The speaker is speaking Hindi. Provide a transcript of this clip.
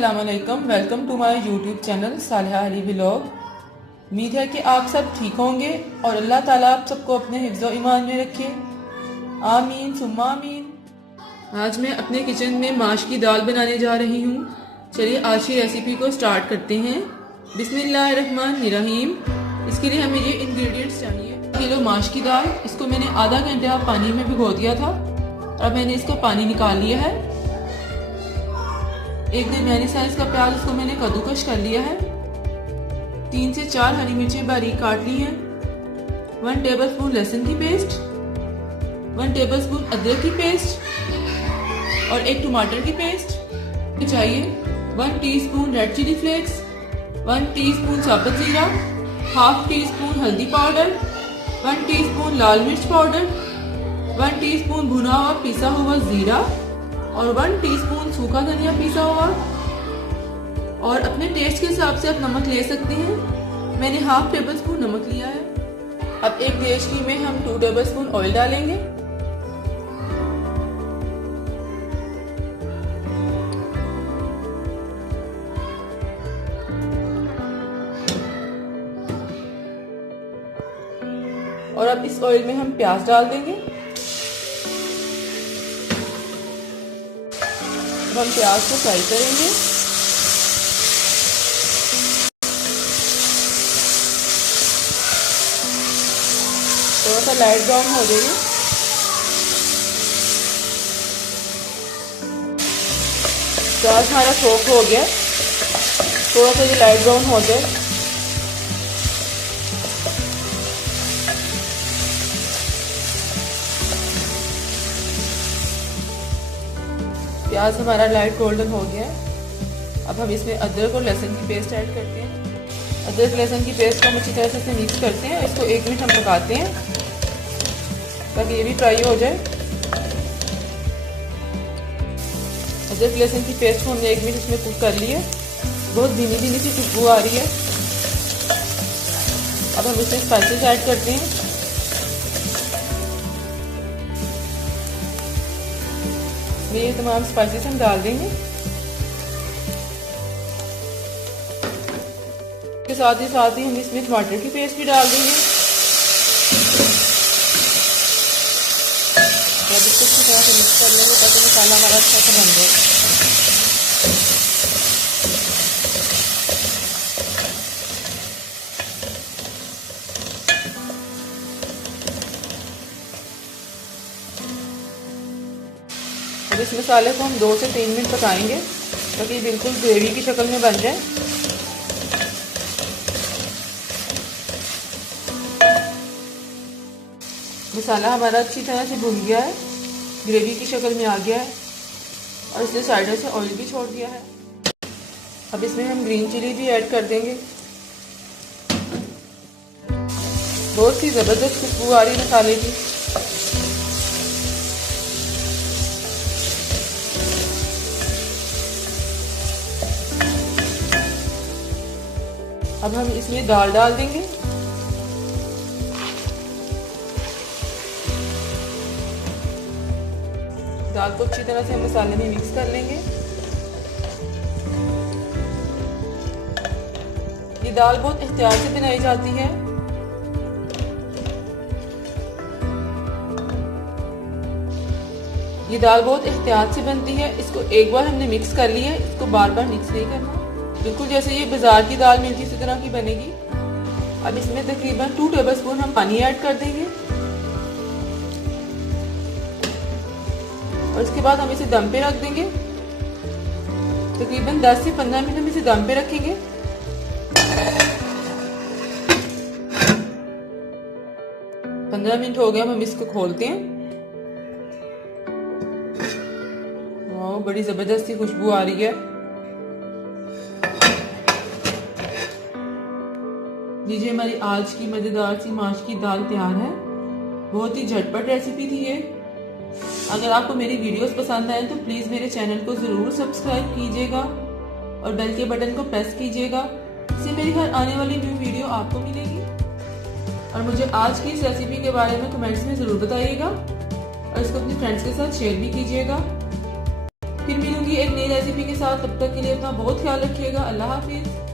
अस्सलामुअलैकुम, welcome to my YouTube channel Saliha Ali vlog. उम्मीद है कि आप सब ठीक होंगे और अल्लाह ताला आप सबको अपने हिफ्ज़ व ईमान में रखे। आमीन सुम्मा आमीन। आज मैं अपने किचन में माश की दाल बनाने जा रही हूँ। चलिए आज की रेसिपी को स्टार्ट करते हैं। बिस्मिल्लाहिर्रहमानिर्रहीम। इसके लिए हमें ये इंग्रेडिएंट्स चाहिए। किलो माश की दाल, इसको मैंने आधा घंटा पानी में भिगो दिया था। अब मैंने इसको पानी निकाल लिया है। एक दरमियानी साइज का प्याज, इसको मैंने कद्दूकश कर लिया है। 3 से 4 हरी मिर्चें बारीक काट ली हैं। 1 टेबलस्पून लहसुन की पेस्ट, 1 टेबलस्पून अदरक की पेस्ट और 1 टमाटर की पेस्ट चाहिए। 1 teaspoon red chilli flakes, 1 teaspoon साबुत जीरा, हाफ टी स्पून हल्दी पाउडर, 1 टीस्पून लाल मिर्च पाउडर, 1 टीस्पून भुना हुआ पिसा हुआ जीरा और 1 टीस्पून सूखा धनिया पिसा हुआ। और अपने टेस्ट के हिसाब से आप नमक ले सकते हैं। मैंने हाफ टेबल स्पून नमक लिया है। अब एक देचकी में हम 2 टेबल स्पून ऑयल डालेंगे। और अब इस ऑयल में हम प्याज डाल देंगे। हम प्याज को फ्राई करेंगे। थोड़ा सा लाइट ब्राउन हो जाएगी। प्याज हमारा सोक हो गया, थोड़ा सा ये लाइट ब्राउन हो जाए। प्याज हमारा लाइट गोल्डन हो गया है। अब हम इसमें अदरक और लहसुन की पेस्ट ऐड करते हैं। अदरक लहसुन की पेस्ट को हम अच्छी तरह से मिक्स करते हैं। इसको 1 मिनट हम पकाते हैं ताकि ये भी फ्राई हो जाए। अदरक लहसुन की पेस्ट को हमने 1 मिनट इसमें कुक कर लिया। बहुत धीमी धीमी सी खुशबू आ रही है। अब हम इसमें स्पाइसेस ऐड करते हैं। ये तमाम स्पाइसेस हम डाल देंगे। के साथ ही हम इसमें टमाटर की पेस्ट भी डाल देंगे। अब इसको अच्छी तरह से मिक्स कर लेंगे ताकि मसाला हमारा अच्छा से बन जाए। अब इस मसाले को हम 2 से 3 मिनट पकाएंगे ताकि ये बिल्कुल ग्रेवी की शक्ल में बन जाए। मसाला हमारा अच्छी तरह से भुन गया है, ग्रेवी की शक्ल में आ गया है और इसने साइडों से ऑयल भी छोड़ दिया है। अब इसमें हम ग्रीन चिली भी ऐड कर देंगे। बहुत सी ज़बरदस्त खुशबू आ रही है मसाले की। अब हम इसमें दाल डाल देंगे। दाल को अच्छी तरह से हम मसाले में मिक्स कर लेंगे। ये दाल बहुत एहतियात से बनाई जाती है। ये दाल बहुत एहतियात से बनती है। इसको एक बार हमने मिक्स कर लिया है, इसको बार बार मिक्स नहीं करना। बिल्कुल जैसे ये बाजार की दाल मिलती है इसी तरह की बनेगी। अब इसमें तकरीबन 2 टेबलस्पून हम पानी ऐड कर देंगे और इसके बाद हम इसे दम पे रख देंगे। तकरीबन 10 से 15 मिनट हम इसे दम पे रखेंगे। पंद्रह मिनट हो गए, हम इसको खोलते हैं। वाह, बड़ी जबरदस्त सी खुशबू आ रही है। लीजिए, हमारी आज की मजेदार सी माश की दाल तैयार है। बहुत ही झटपट रेसिपी थी ये। अगर आपको मेरी वीडियोस पसंद आए तो प्लीज़ मेरे चैनल को ज़रूर सब्सक्राइब कीजिएगा और बेल के बटन को प्रेस कीजिएगा। इससे मेरी हर आने वाली न्यू वीडियो आपको मिलेगी। और मुझे आज की इस रेसिपी के बारे में कमेंट्स में ज़रूर बताइएगा और इसको अपने फ्रेंड्स के साथ शेयर भी कीजिएगा। फिर मिलूंगी एक नई रेसिपी के साथ। तब तक के लिए अपना बहुत ख्याल रखिएगा। अल्लाह हाफिज।